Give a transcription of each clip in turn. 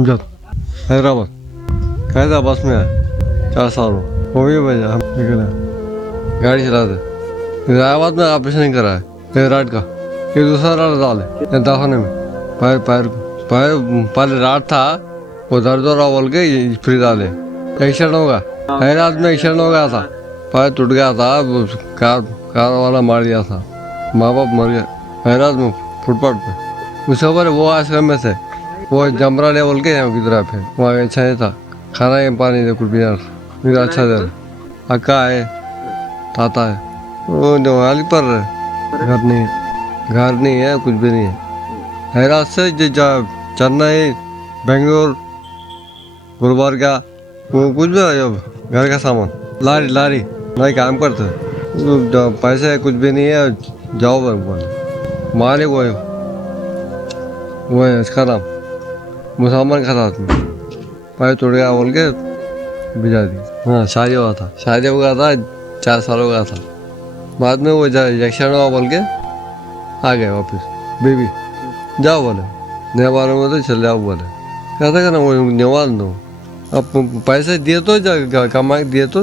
अमजद हैदराबाद कायदा बस में है 4 साल हो गए भैया हम निकले गाड़ी चलाते इलाहाबाद में ऑपरेशन नहीं करा है राड का ये दूसरा राड डाल है दवाखाने में पैर पैर पैर पहले राड था वो दर्द हो रहा बोल के फ्री डाले एक्सीडेंट होगा हैदराबाद में एक्सीडेंट हो गया था पैर टूट गया था कार वाला मार दिया था माँ बाप मर गया हैदराबाद में फुटपाथ पे उसके ऊपर वो आश्रम में थे वो जमरा लेवल के यहाँ की तरफ है वहाँ अच्छा नहीं था खाना है पानी दे कुछ भी मेरा अच्छा दे अक्का है ताता है वो वाली पर घर नहीं है कुछ भी नहीं है हैदराबाद से चेन्नई बेंगलोर गुरुवार का वो कुछ भी घर का सामान लारी नहीं काम करते पैसे कुछ भी नहीं है जाओ मालिक वो है इसका नाम मुसलमान का था पैर टूट गया बोल के भिजा दी हाँ शादी हो गया था 4 साल हो गया था बाद में वो इंजेक्शन हुआ बोल के आ गए वापस बेबी जाओ बोले नेवाल में तो चल जाओ बोले कहते ना वो नेवाल दो अब पैसे दिए तो कमा के दिए तो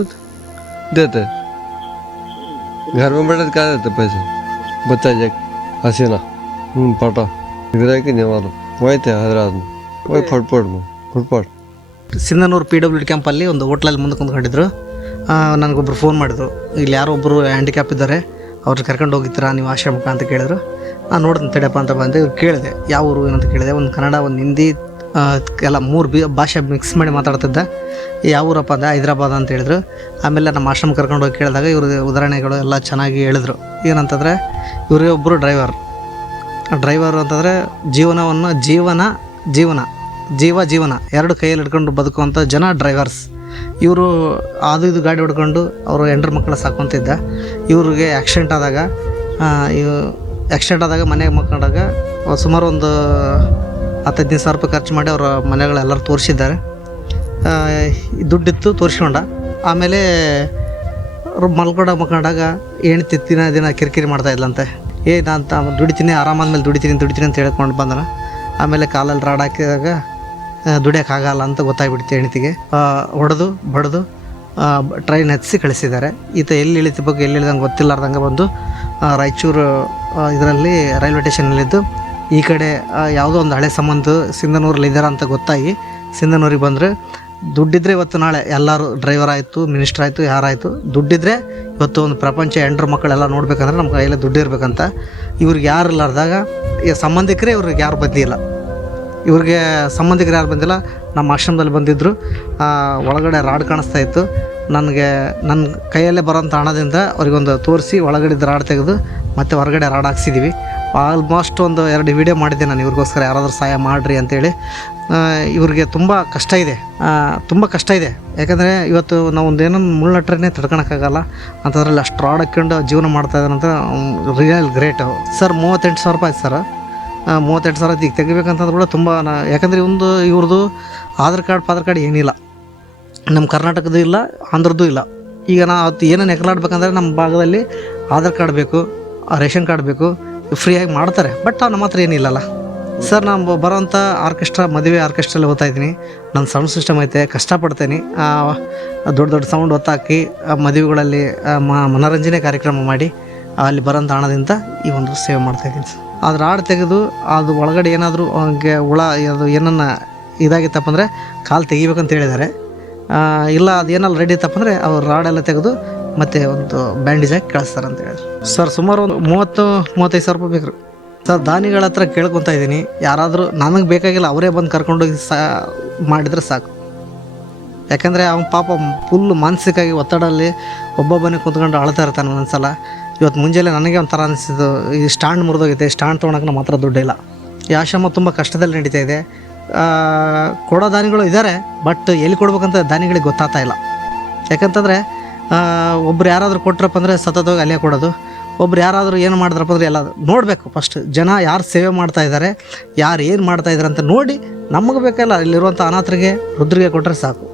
देते घर में बैठे क्या देते पैसे बच्चा जग हसीना पटा इधर कि नेवाल वही थे हैदराबाद में वही फुटपाथ ಸಿಂಧನೂರು PWD ಕ್ಯಾಂಪಲ್ಲಿ ಒಂದು ಹೋಟ್ಲಲ್ಲಿ ಮುಂದೆ ಕುಂತ್ಕೊಂಡಿದ್ರು. ನನಗೊಬ್ಬರು ಫೋನ್ ಮಾಡಿದ್ರು, ಇಲ್ಲಿ ಯಾರೋ ಒಬ್ಬರು ಹ್ಯಾಂಡಿಕ್ಯಾಪ್ ಇದ್ದಾರೆ, ಅವ್ರನ್ನ ಕರ್ಕೊಂಡು ಹೋಗಿದ್ದೀರಾ ನೀವು ಆಶ್ರಮಕ್ಕೆ ಅಂತ ಕೇಳಿದ್ರು. ನಾನು ನೋಡ್ತೀನಿ ತಡೆಯಪ್ಪ ಅಂತ ಬಂದೆ. ಇವ್ರು ಕೇಳಿದೆ ಯಾವ ಊರು ಏನಂತ ಕೇಳಿದೆ. ಒಂದು ಕನ್ನಡ ಒಂದು ಹಿಂದಿ ಎಲ್ಲ 3 ಭಾಷೆ ಮಿಕ್ಸ್ ಮಾಡಿ ಮಾತಾಡ್ತಿದ್ದ. ಯಾವ ಊರಪ್ಪ ಅಂದ, ಹೈದ್ರಾಬಾದ್ ಅಂತ ಹೇಳಿದ್ರು. ಆಮೇಲೆ ನಮ್ಮ ಆಶ್ರಮ ಕರ್ಕೊಂಡು ಹೋಗಿ ಕೇಳಿದಾಗ ಇವ್ರ ಉದಾಹರಣೆಗಳು ಎಲ್ಲ ಚೆನ್ನಾಗಿ ಹೇಳಿದ್ರು. ಏನಂತಂದರೆ ಇವರೇ ಒಬ್ಬರು ಡ್ರೈವರ್ ಅಂತಂದರೆ ಜೀವನ 2 ಕೈಯಲ್ಲಿ ಹಿಡ್ಕೊಂಡು ಬದುಕುವಂಥ ಜನ ಡ್ರೈವರ್ಸ್. ಇವರು ಅದು ಇದು ಗಾಡಿ ಹೊಡ್ಕೊಂಡು ಅವರು ಹೆಂಡ್ರ ಮಕ್ಕಳ ಸಾಕೊಂತಿದ್ದ. ಇವ್ರಿಗೆ ಆಕ್ಸಿಡೆಂಟ್ ಆದಾಗ ಮನೆಗೆ ಮಕ್ಕಳಾಗ ಸುಮಾರು ಒಂದು 10-15 ಸಾವಿರ ರೂಪಾಯಿ ಖರ್ಚು ಮಾಡಿ ಅವರ ಮನೆಗಳೆಲ್ಲರೂ ತೋರಿಸಿದ್ದಾರೆ. ದುಡ್ಡಿತ್ತು ತೋರಿಸ್ಕೊಂಡ. ಆಮೇಲೆ ಅವ್ರು ಮಕ್ಕೊಂಡಾಗ ಹೆಣ್ತಿ ದಿನ ಕಿರಿಕಿರಿ ಮಾಡ್ತಾಯಿದ್ಲಂತೆ. ನಾನು ದುಡಿತೀನಿ, ಆರಾಮಾದ್ಮೇಲೆ ದುಡಿತೀನಿ ಅಂತ ಹೇಳ್ಕೊಂಡು ಬಂದನ. ಆಮೇಲೆ ಕಾಲಲ್ಲಿ ರಾಡ್ ಹಾಕಿದಾಗ ದುಡಿಯೋಕ್ಕಾಗಲ್ಲ ಅಂತ ಗೊತ್ತಾಗ್ಬಿಡ್ತು ಹೆಣ್ತಿಗೆ. ಬಡ್ದು ಟ್ರೈನ್ ಹತ್ತಿಸಿ ಕಳಿಸಿದ್ದಾರೆ. ಈತ ಎಲ್ಲಿ ಇಳಿದಂಗೆ ಗೊತ್ತಿಲ್ಲಾರ್ದಂಗೆ ಬಂದು ರಾಯಚೂರು ಇದರಲ್ಲಿ ರೈಲ್ವೆ ಸ್ಟೇಷನಲ್ಲಿದ್ದು ಈ ಕಡೆ ಯಾವುದೋ ಒಂದು ಹಳೆ ಸಂಬಂಧ ಸಿಂಧನೂರಲ್ಲಿ ಇದ್ದಾರೆ ಅಂತ ಗೊತ್ತಾಗಿ ಸಿಂಧನೂರಿಗೆ ಬಂದರೆ ದುಡ್ಡಿದ್ರೆ ಇವತ್ತು ನಾಳೆ ಎಲ್ಲರೂ ಡ್ರೈವರ್ ಆಯಿತು, ಮಿನಿಸ್ಟರ್ ಆಯಿತು, ಯಾರಾಯಿತು. ದುಡ್ಡಿದ್ರೆ ಇವತ್ತು ಒಂದು ಪ್ರಪಂಚ ಹೆಂಡ್ರ ಮಕ್ಕಳೆಲ್ಲ ನೋಡ್ಬೇಕಂದ್ರೆ ನಮ್ಮ ಕೈಯಲ್ಲಿ ದುಡ್ಡು ಇರಬೇಕಂತ. ಇವ್ರಿಗೆ ಯಾರು ಇಲ್ಲಾರ್ದಾಗ ಸಂಬಂಧಿಕರೇ ಇವ್ರಿಗೆ ಯಾರು ಬಂದಿಲ್ಲ. ನಮ್ಮ ಆಶ್ರಮದಲ್ಲಿ ಬಂದಿದ್ದರು. ಒಳಗಡೆ ರಾಡ್ ಕಾಣಿಸ್ತಾ ಇತ್ತು. ನನ್ನ ಕೈಯಲ್ಲೇ ಬರೋಂಥ ಹಣದಿಂದ ಅವ್ರಿಗೊಂದು ತೋರಿಸಿ ಒಳಗಡೆ ರಾಡ್ ತೆಗೆದು ಮತ್ತೆ ಹೊರಗಡೆ ರಾಡ್ ಹಾಕ್ಸಿದ್ದೀವಿ. ಆಲ್ಮೋಸ್ಟ್ ಒಂದು 2 ವೀಡಿಯೋ ಮಾಡಿದ್ದೆ ನಾನು ಇವ್ರಿಗೋಸ್ಕರ, ಯಾರಾದರೂ ಸಹಾಯ ಮಾಡಿರಿ ಅಂತೇಳಿ. ಇವ್ರಿಗೆ ತುಂಬ ಕಷ್ಟ ಇದೆ. ಯಾಕಂದರೆ ಇವತ್ತು ನಾವು ಒಂದೇನೋ ಮುಳ್ಳುನಟ್ರೇ ತಡ್ಕೊಳಕ್ಕಾಗಲ್ಲ ಅಂತದ್ರಲ್ಲಿ ಅಷ್ಟು ರಾಡ್ ಹಾಕ್ಕೊಂಡು ಜೀವನ ಮಾಡ್ತಾಯಿದ್ದಾರಂತ ರಿಯಲ್ ಗ್ರೇಟ್. ಸರ್ 38,000 ರೂಪಾಯಿ ಆಯ್ತು ಸರ್. 38,000 ಈಗ ತೆಗಿಬೇಕಂತಂದ್ರೆ ಕೂಡ ತುಂಬ ಯಾಕಂದರೆ ಇವ್ರದ್ದು ಆಧಾರ್ ಕಾರ್ಡ್ ಏನಿಲ್ಲ, ನಮ್ಮ ಕರ್ನಾಟಕದ್ದು ಇಲ್ಲ, ಆಂಧ್ರದ್ದು ಇಲ್ಲ. ಈಗ ನಾವು ಏನೋ ನೆಕಲಾಡ್ಬೇಕಂದ್ರೆ ನಮ್ಮ ಭಾಗದಲ್ಲಿ ಆಧಾರ್ ಕಾರ್ಡ್ ಬೇಕು, ರೇಷನ್ ಕಾರ್ಡ್ ಬೇಕು, ಫ್ರೀಯಾಗಿ ಮಾಡ್ತಾರೆ. ಬಟ್ ನಮ್ಮ ಹತ್ರ ಏನಿಲ್ಲಲ್ಲ ಸರ್. ನಾನು ಬರೋವಂಥ ಮದುವೆ ಆರ್ಕೆಸ್ಟ್ರಲ್ಲಿ ಓದ್ತಾಯಿದ್ದೀನಿ. ನನ್ನ ಸೌಂಡ್ ಸಿಸ್ಟಮ್ ಐತೆ, ಕಷ್ಟಪಡ್ತೀನಿ. ದೊಡ್ಡ ಸೌಂಡ್ ಒತ್ತಾಕಿ ಮದುವೆಗಳಲ್ಲಿ ಮನೋರಂಜನೆ ಕಾರ್ಯಕ್ರಮ ಮಾಡಿ ಅಲ್ಲಿ ಬರೋಂಥ ಹಣದಿಂದ ಈ ಒಂದು ಸೇವೆ ಮಾಡ್ತಾಯಿದ್ದೀನಿ ಸರ್. ಅದು ರಾಡ್ ತೆಗೆದು ಅದು ಒಳಗಡೆ ಏನಾದರೂ ಹಂಗೆ ಅದು ಏನನ್ನ ಇದಾಗಿತ್ತಪ್ಪ ಅಂದರೆ ಕಾಲು ತೆಗಿಬೇಕಂತ ಹೇಳಿದ್ದಾರೆ. ಇಲ್ಲ ಅದೇನಲ್ಲ ರೆಡಿ ಇತ್ತಪ್ಪ ಅಂದರೆ ಅವ್ರು ರಾಡೆಲ್ಲ ತೆಗೆದು ಮತ್ತು ಒಂದು ಬ್ಯಾಂಡೇಜ್ ಹಾಕಿ ಕಳಿಸ್ತಾರೆ ಅಂತ ಹೇಳಿದ್ರು ಸರ್. ಸುಮಾರು ಒಂದು 30-35 ಸಾವಿರ ರೂಪಾಯಿ ಬೇಕು ಸರ್. ದಾನಿಗಳ ಹತ್ರ ಕೇಳ್ಕೊತಾ ಇದ್ದೀನಿ, ಯಾರಾದರೂ ನನಗೆ ಬೇಕಾಗಿಲ್ಲ, ಅವರೇ ಬಂದು ಕರ್ಕೊಂಡೋಗಿ ಮಾಡಿದರೆ ಸಾಕು. ಯಾಕಂದರೆ ಅವನ ಪಾಪ ಫುಲ್ ಮಾನಸಿಕವಾಗಿ ಒತ್ತಡದಲ್ಲಿ ಒಬ್ಬೊಬ್ಬನೇ ಕುಂತ್ಕೊಂಡು ಅಳ್ತಾ ಇರ್ತಾನೆ. ಒಂದೊಂದ್ಸಲ ಇವತ್ತು ಮುಂಜಾನೆ ನನಗೆ ಒಂಥರ ಅನಿಸಿದ್ದು, ಈ ಸ್ಟ್ಯಾಂಡ್ ಮುರಿದೋಗಿದೆ, ಸ್ಟ್ಯಾಂಡ್ ತೊಗೊಳಕ್ಕೆ ನಮ್ಮ ಹತ್ರ ದುಡ್ಡಿಲ್ಲ. ಈ ಆಶ್ರಮ ತುಂಬ ಕಷ್ಟದಲ್ಲಿ ನಡೀತಾ ಇದೆ. ಕೊಡೋ ದಾನಿಗಳು ಇದ್ದಾರೆ, ಬಟ್ ಎಲ್ಲಿ ಕೊಡ್ಬೇಕಂತ ದಾನಿಗಳಿಗೆ ಗೊತ್ತಾಗ್ತಾ ಇಲ್ಲ. ಯಾಕಂತಂದರೆ ಒಬ್ರು ಯಾರಾದರೂ ಕೊಟ್ಟರಪ್ಪ ಅಂದರೆ ಸತತವಾಗಿ ಅಲ್ಲೇ ಕೊಡೋದು. ಒಬ್ರು ಯಾರಾದರೂ ಏನು ಮಾಡಿದ್ರಪ್ಪ ಅಂದರೆ ಎಲ್ಲ ನೋಡಬೇಕು. ಫಸ್ಟ್ ಜನ ಯಾರು ಸೇವೆ ಮಾಡ್ತಾಯಿದ್ದಾರೆ, ಯಾರು ಏನು ಮಾಡ್ತಾಯಿದ್ದಾರೆ ಅಂತ ನೋಡಿ ನಮಗೆ ಬೇಕಲ್ಲ. ಇಲ್ಲಿರುವಂಥ ಅನಾಥರಿಗೆ ರುದ್ರಿಗೆ ಕೊಟ್ಟರೆ ಸಾಕು.